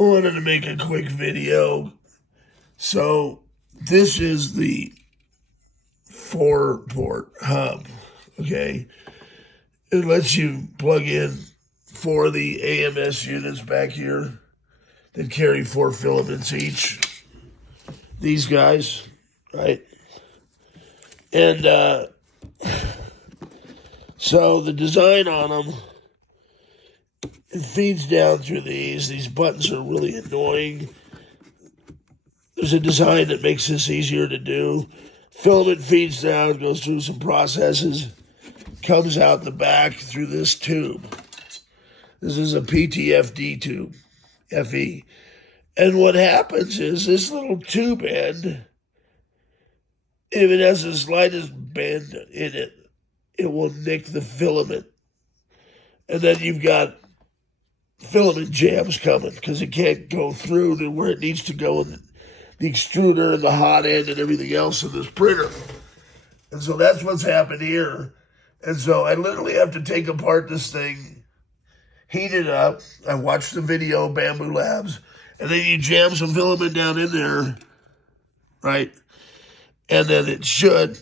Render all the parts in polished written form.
I wanted to make a quick video. So this is the 4-port hub, okay? It lets you plug in 4 of the AMS units back here that carry 4 filaments each. These guys, right? And so the design on them, it feeds down through these. These buttons are really annoying. There's a design that makes this easier to do. Filament feeds down, goes through some processes, comes out the back through this tube. This is a PTFE tube, FE. And what happens is this little tube end, if it has the slightest bend in it, it will nick the filament. And then you've got filament jams coming because it can't go through to where it needs to go in the extruder and the hot end and everything else in this printer. And so that's what's happened here. And so I literally have to take apart this thing, heat it up. I watched the video, Bambu Labs, and then you jam some filament down in there, right? And then it should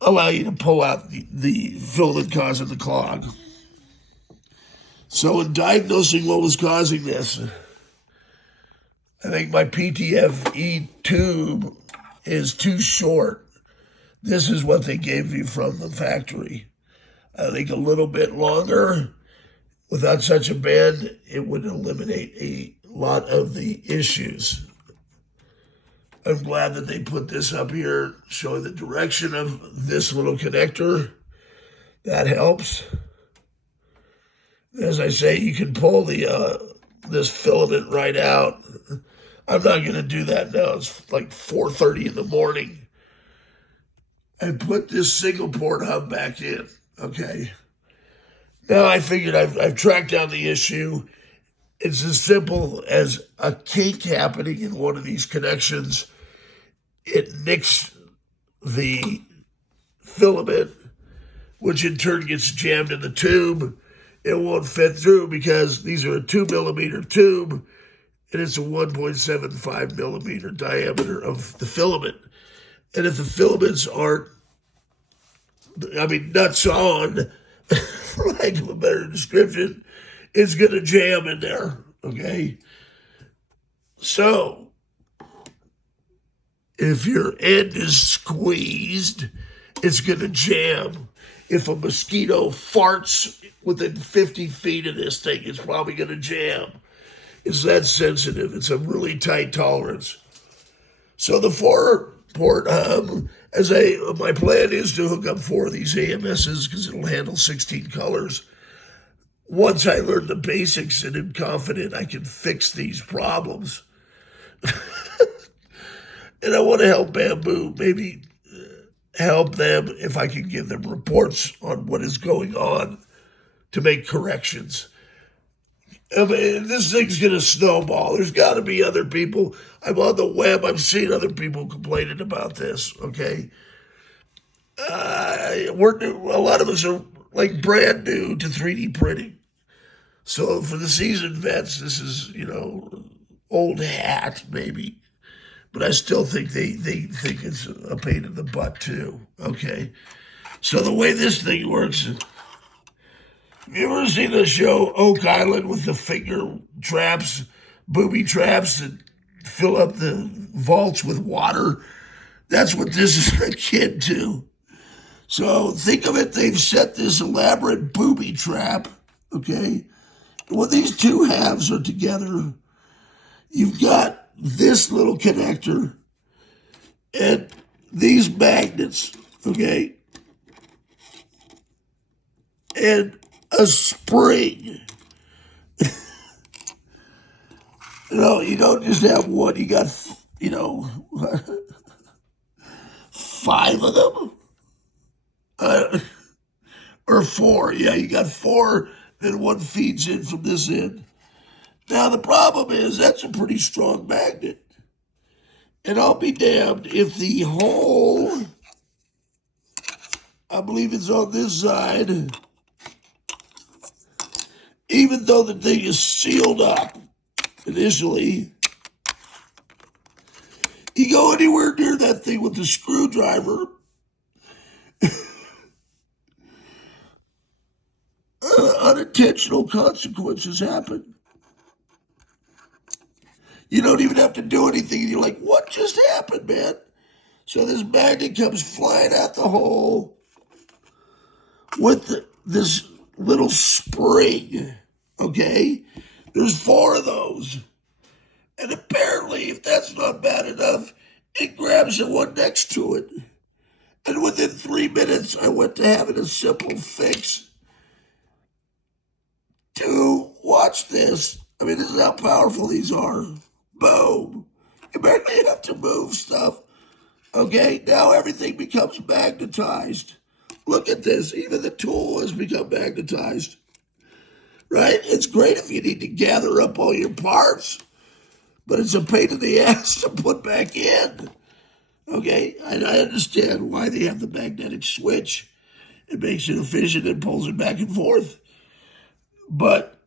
allow you to pull out the filament causing the clog. So in diagnosing what was causing this, I think my PTFE tube is too short. This is what they gave you from the factory. I think a little bit longer, without such a bend, it would eliminate a lot of the issues. I'm glad that they put this up here, showing the direction of this little connector. That helps. As I say, you can pull the this filament right out. I'm not going to do that now. It's like 4:30 in the morning. And put this single port hub back in, okay? Now I figured I've tracked down the issue. It's as simple as a kink happening in one of these connections. It nicks the filament, which in turn gets jammed in the tube. It won't fit through because these are a 2 millimeter tube and it's a 1.75 millimeter diameter of the filament. And if the filaments aren't, nuts on, for lack of a better description, it's going to jam in there, okay? So, if your end is squeezed, it's going to jam. If a mosquito farts within 50 feet of this thing, it's probably going to jam. It's that sensitive. It's a really tight tolerance. So the 4-port hub, my plan is to hook up 4 of these AMSs because it'll handle 16 colors. Once I learn the basics and am confident I can fix these problems. And I want to help Bambu, maybe help them if I can give them reports on what is going on to make corrections. I mean, this thing's going to snowball. There's got to be other people. I'm on the web. I'm seeing other people complaining about this, okay? A lot of us are like brand new to 3D printing. So for the seasoned vets, this is, old hat maybe. But I still think they think it's a pain in the butt too, okay? So the way this thing works, have you ever seen the show Oak Island with the finger traps, booby-traps that fill up the vaults with water? That's what this is akin to. So think of it, they've set this elaborate booby-trap, okay? When these two halves are together, you've got this little connector and these magnets, okay? And a spring. You don't just have one, you got, 5 of them? Or 4, yeah, you got 4, then one feeds in from this end. Now, the problem is that's a pretty strong magnet. And I'll be damned if the hole, I believe it's on this side, even though the thing is sealed up initially, you go anywhere near that thing with the screwdriver, unintentional consequences happen. You don't even have to do anything. You're like, what just happened, man? So this magnet comes flying out the hole with this little spring, okay? There's 4 of those. And apparently, if that's not bad enough, it grabs the one next to it. And within 3 minutes, I went to having a simple fix to watch this. I mean, this is how powerful these are. Boom. You barely have to move stuff. Okay, now everything becomes magnetized. Look at this. Even the tool has become magnetized. Right? It's great if you need to gather up all your parts, but it's a pain in the ass to put back in. Okay, and I understand why they have the magnetic switch. It makes it efficient and pulls it back and forth. But